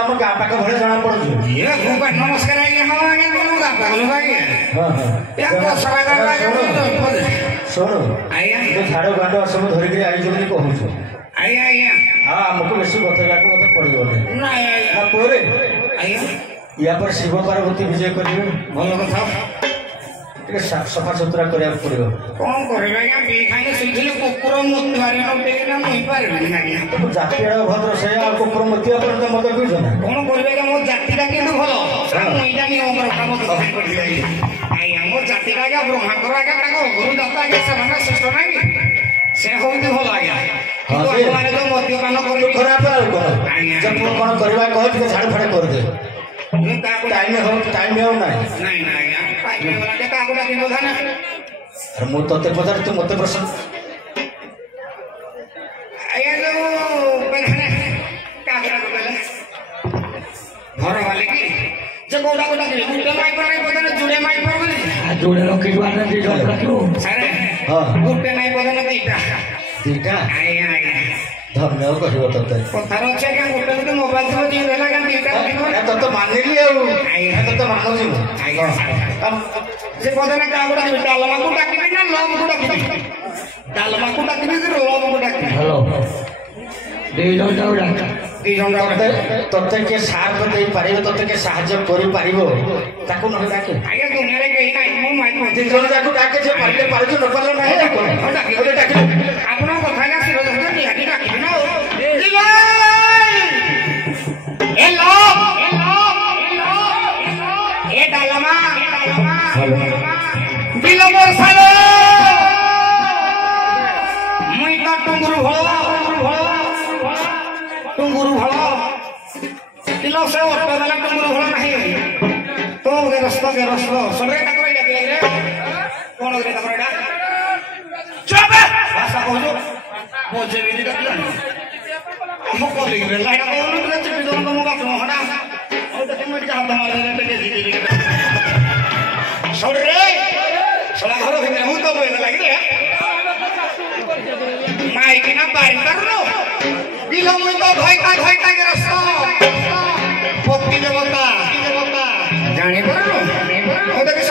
ଆମ ଗାଁ ପାଖ ଭଳି ଜଣା ପଡୁଛୁ। ନମସ୍କାର ଆଜ୍ଞା। ହଁ ଆଜ୍ଞା ଗାଁ ପାଖ ଲୋକ ଆଜ୍ଞା। ଶୁଣୁ ଆଜ୍ଞା ଝାଡୁ ଗାଣ୍ଡ ସବୁ ଧରିକିରି ଆଇଛୁ ବୋଲି କହୁଛୁ। ଆଜ୍ଞା ଆଜ୍ଞା ଆଉ ଆମକୁ ବେଶୀ ବତେଇବାକୁ ମତେ ପଡିବନି ନା ପରେ ଆଜ୍ଞା। ୟା ପରେ ଶିବ ପାର୍ବତୀ ବିଜୟ କରିବେ। ଭଲ କଥା। ଟିକେ ସଫାସୁତୁରା କରିବାକୁ ପଡିବ। କଣ କରିବେ ଆଜ୍ଞା? ପିଇ ଖାଇଲେ ଶୋଇଥିଲେ କୁକୁର ମୁତିବାରେ ନଟେଇକିନା ମୁଇଁ ପାରିବିନି ଆଜ୍ଞା। ଜାତି ଭଦ୍ର ସେଇଆ ଆଉ କୁକୁର ମୁତିବା ପର୍ଯ୍ୟନ୍ତ ମତେ ପିଉଛ ନା? କଣ କରିବେ ଆଜ୍ଞା? ମୋ ଜାତିଟା କିନ୍ତୁ ଭଲ। ମୁଇଁଟା ନିୟମର କାମ କରିବି ଆଜ୍ଞା। ମୋ ଜାତିଟା ଆଜ୍ଞା ବ୍ରହ୍ମାଙ୍କର ଆଜ୍ଞା ତାଙ୍କ ଗୁରୁ ଦାତା ଆଜ୍ଞା ସେମାନେ ଶ୍ରେଷ୍ଠ ନାହିଁ କି? ସେ ହଉଛି ଭଲ ଆଜ୍ଞା। କିନ୍ତୁ ଆପଣମାନେ ଯୋଉ ମଦ୍ୟପାନ କରି ଖରାପ ଆଉ କଣ? ପୁଅ କଣ କରିବା କହ ଟିକେ ଝାଡୁ ଫାଡୁ କରିଦେ। ଟାଇମ ଆଉ ନାହିଁ। ନାଇଁ ନା ଆଜ୍ଞା କାହାକୁ ଡାକି କଥା ନା। ମୁଁ ତତେ ପଚାରେ ତୁ ମତେ ପ୍ରଶ୍ନ ଆଜ୍ଞା ଯୋଉ କାହାକୁ କହିଲେ ଘର ବାଲି କି ଯେ କୋଉଟା କୋଉଟା ଗୋଟେ ମାଇପ ନାଇଁ ପଦେ ଜୁଡେ ମାଇପ ବୋଲି ଜୁଡେ ରଖିଛୁ ଆମେ ଦି ଜଣ ରଖିବୁ ସାରେ ଗୋଟେ ନାଇଁ ପଦେ ଦିଟା ଦିଟା ଆଜ୍ଞା ଆଜ୍ଞା ଧନ୍ୟ କହିବ ତତେ କଥାର ଅଛି ଆଜ୍ଞା ଗୋଟେ ଗୋଟେ ମୋବାଇଲ ଥିବ ଯିଏ ଦେଲା ଆଜ୍ଞା ଦିଟା ତତେ ମାନିଲି ଆଉ ଆଜ୍ଞା ତତେ ମାନୁଛି ମୁଁ ଆଜ୍ଞା ସେ ପଦେ ନା କାହାକୁ ଡାକିବି ଡାଲମାକୁ ଡାକିବି ନା ଲମ୍କୁ ଡାକିବି ଡାଲମାକୁ ଡାକିବି କି ଲମ୍କୁ ଡାକିବି ହ୍ୟାଲୋ ଦି ଜଣ ତତେ କିଏ ସାହାଯ୍ୟ ଦେଇପାରିବ ତତେ କିଏ ସାହାଯ୍ୟ କରିପାରିବ ତାକୁ ନ ଡାକେ ଆଜ୍ଞା ଦୁନିଆରେ କେହି ନାହିଁ ମୋ ମାଇପ ଦି ଜଣ ଯାକୁ ଡାକେ ଯେ ପାରିଲେ ପାରୁଛୁ ନ ପାରିଲେ ନାହିଁ ଡାକିଲେ ଆପଣଙ୍କ କଥା ଆଜ୍ଞା ଶିର ନିହାତି ଡାକିବି ନା ଏ ଡାଲମା ବିଲ ବର୍ଷାଲ ମୁଇଁ ତ ଟୁଙ୍ଗୁରୁ ଭଳ କିଲ ସେ ଅଟୋ ବାଲା ଟୁଙ୍ଗୁରୁ ଭଳ ନାହିଁ তো গেরস্ত সরে কাকরে যাবি রে কোন রে কাকরে ডা চবে ভাষা কইলো বোঝে বিদি কাটলানি আমো কলি রে লাইনা কোন রে চিপি দন মো কাট হডা ওটা তুমি কা হাত মারে রে টেকে দিদি সরে সলা ঘর ভিতরে মু তো বইলা লাগি রে মাইকি না বাড়ি করলো বিলো মুই তো ঘইতা গেরস্ত পত্তি দেবতা জানি পারলো ওটাকে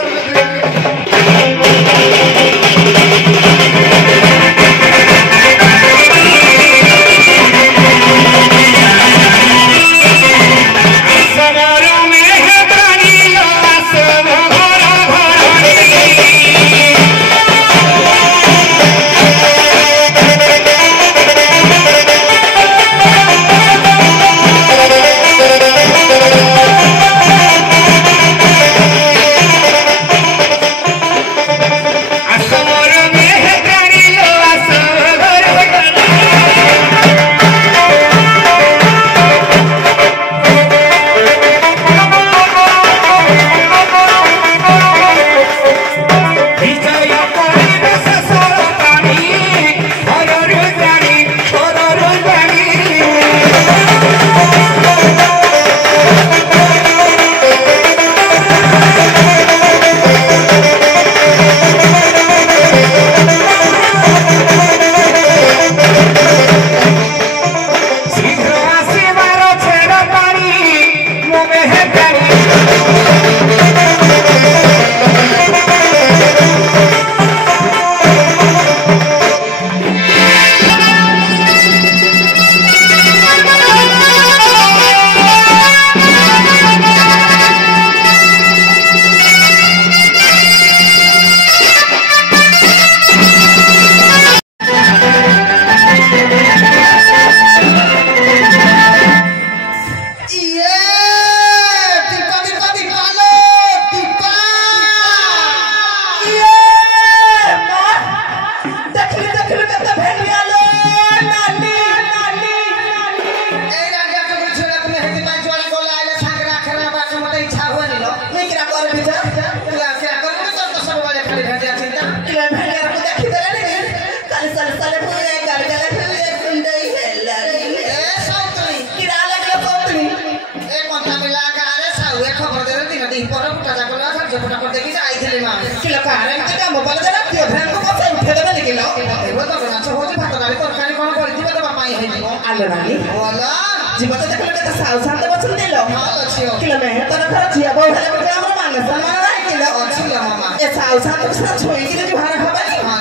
जीवन देखल के साउ साथ बचन दिलो हां अछि किलो में तने खरा छिया बहु हेले के हमर मान सम्मान नहीं किलो अछि मामा ए साउ साथ के छोई के जुहार हबे हां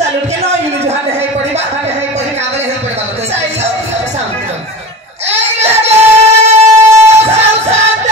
चलो के न इने जुहार है पड़ीबा है पड़ी काबले है पड़ीबा चलो साउ ए लगे साउ साथ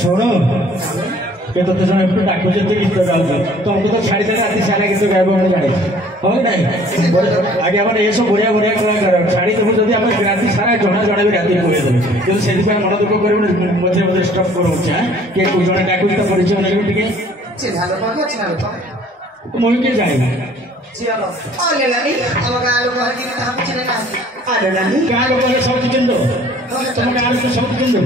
ଶୁଣୁ କେତେ ଜଣ ଏପଟେ ଡାକୁଛନ୍ତି ଗୀତ ଗାଉଛ ତମକୁ ତ ଛାଡ଼ି ଛାଡ଼ି ରାତି ସାରା ଗୀତ ଗାଇବ ମୁଁ ଜାଣିଛି ହଁ କି ନାଇଁ ଆଜ୍ଞା ଆମର ଏସବୁ ବଢିଆ ବଢିଆ କଳାକାର ଛାଡ଼ି ଦେବୁ ଯଦି ଆମେ ରାତି ସାରା ଜଣେ ଜଣେ ବି ରାତି କହିଦେବୁ କିନ୍ତୁ ସେଥିପାଇଁ ମନ ଦୁଃଖ କରିବୁନି ମଝିରେ ମଝିରେ ଷ୍ଟପ୍ କରଉଛି କିଏ ଜଣେ ଡାକୁଛି ତ ପରିଚୟ ନେଇକି ଟିକେ ମୁଁ କିଏ ଜାଣିନି ଗାଁ ଲୋକରେ ସବୁ ଚିହ୍ନି ତମ ଗାଁରେ ତ ସବୁ ଚିହ୍ନି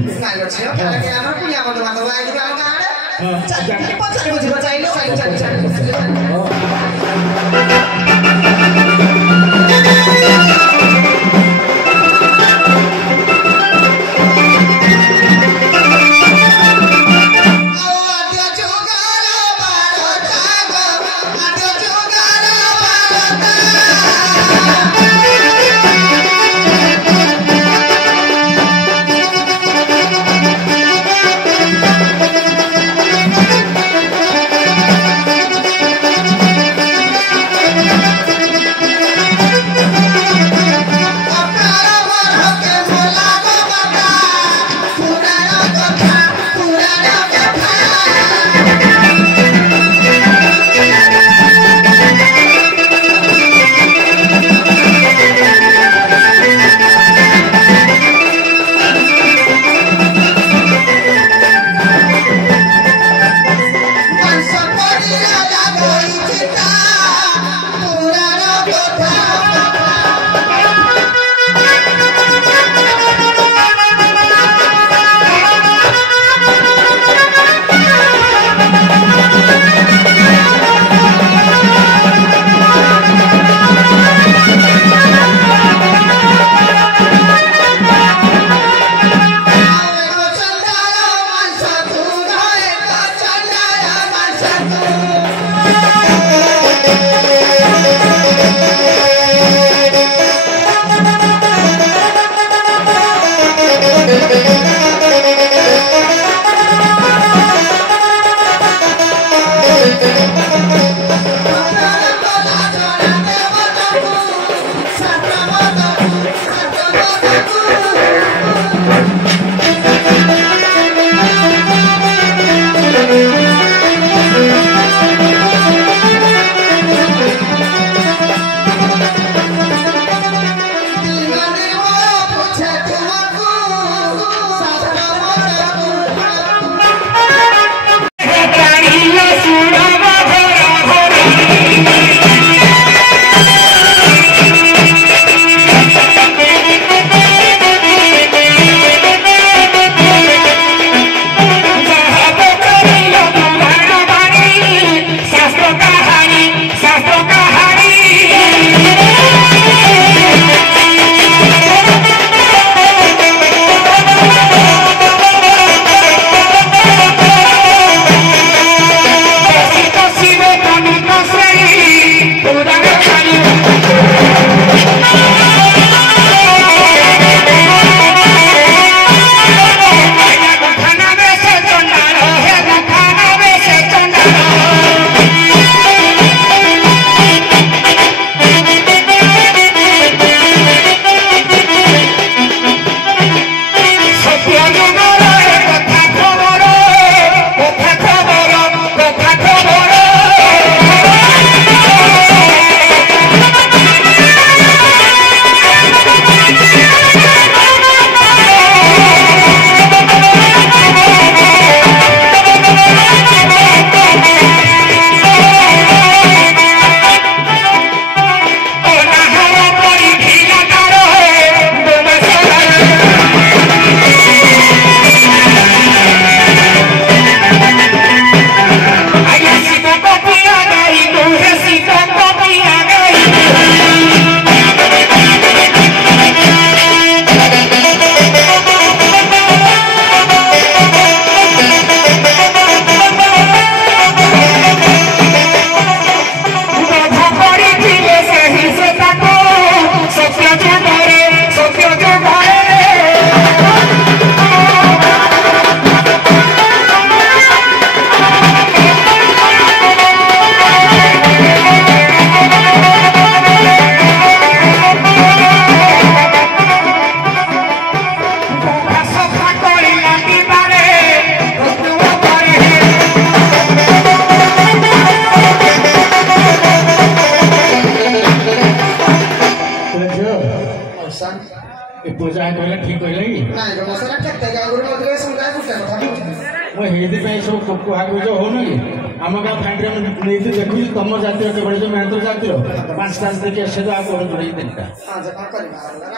ମୁଁ ହେଇଥିପାଇଁ ସବୁ କୁହାକୁହି ଯୋଉ ହଉନି କି ଆମ ଗାଁ ଫାଇଣ୍ଡରେ ଆମେ ନେଇକି ଦେଖୁଛି ତମ ଜାତିର କେବଳ ଯୋଉ ମେହେନ୍ଦ ଜାତିର ପାଞ୍ଚଟା ଦେଖି ଆସେ ଆଉ କୋଣ ଯୋଡ଼େଇ ତିନିଟା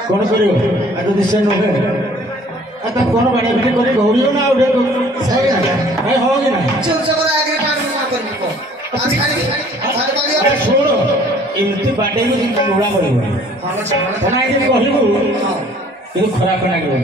କଣ କରିବ ଆଉ ଯଦି ସେ ନୁହେଁ ଆଉ ତା କଣ ବାଡ଼ିଆ ପିଟି କରି ଗୌରିବ ନା ଆଉ ହଉ କି ନାହିଁ ଶୁଣ ଏମିତି ବାଡ଼େଇବୁ ଯେମିତି ଲୁଣା ପଡ଼ିବ କହିବୁ କିନ୍ତୁ ଖରାପ ଲାଗିବ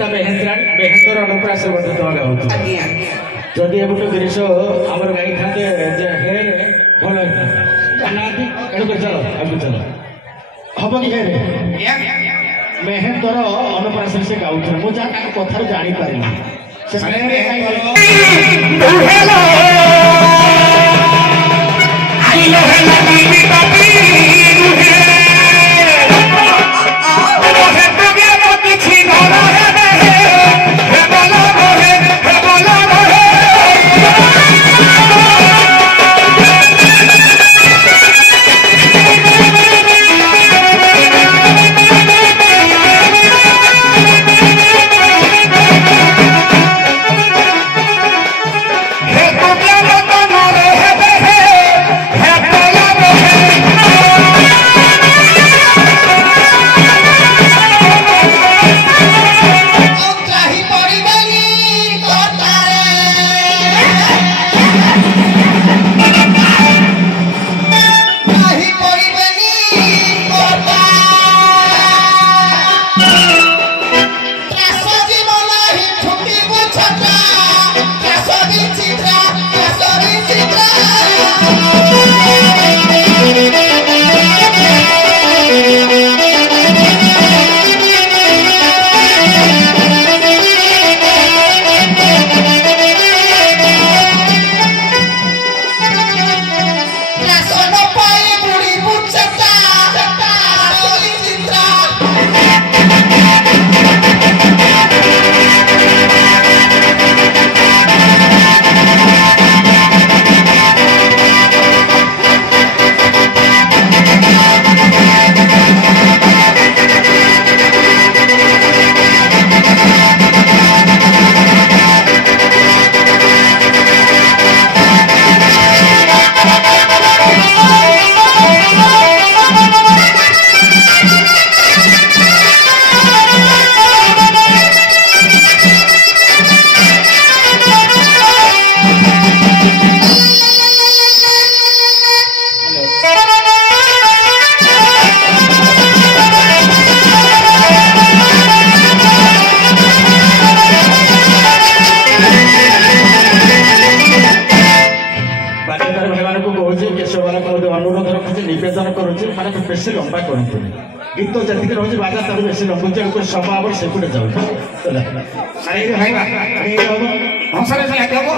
এটা মেহেন্দর অনুপ্রাস মধ্যে দেওয়া হচ্ছে যদি এগুলো জিনিস আমার গাই থাকে যে হে ভাল জানাতে এগুলো চলো আগে চলো হব কি হে মেহেন্দর অনুপ্রাস সে গাউছে মু যা তার কথার জানি পারিনি সে আইলো হেলা বিবি বাবি বেশি লম্বা করতুনি গীত যেতিকি রয়েছে বাজা তার বেশি লম্বা তেমন সময় আমার সেপটে যাଉଛି ସାରେ ଏଇରେ ଭାଇବା ହଂସାରେ ସେ ଲାଗି ହବ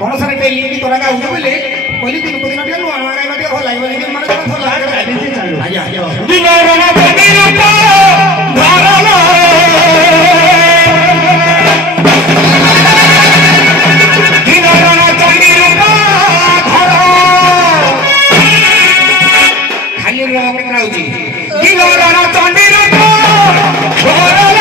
କଣ ସାରେ ଟେ ଲିଙ୍କି ତୋରା ଗାଉଛୁ ବୋଲି କହିଲି ଦିନକୁ ଦିନ ଟିକେ ନୂଆ ନୂଆ ଗାଇବା ଟିକେ ଭଲ ଲାଗିବ ଯେମିତି ମାନେ ତୋର ଭଲ ଲାଗେ ଆଜ୍ଞା ଦିନର ନା ତମିରୂପ ଧରଲ ଦିନର ନା ତମିରୂପ ଧର ଖାଲି ରକ ଗାଉଛି ଦିନର ନା ତମିରୂପ ଧରଲ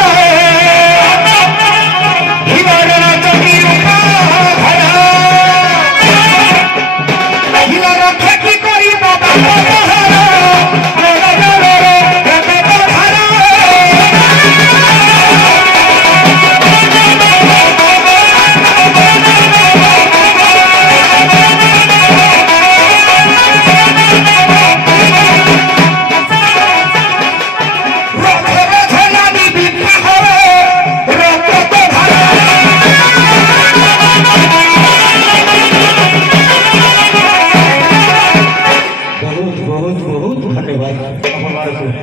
बहुत बहुत बहुत धन्यवाद।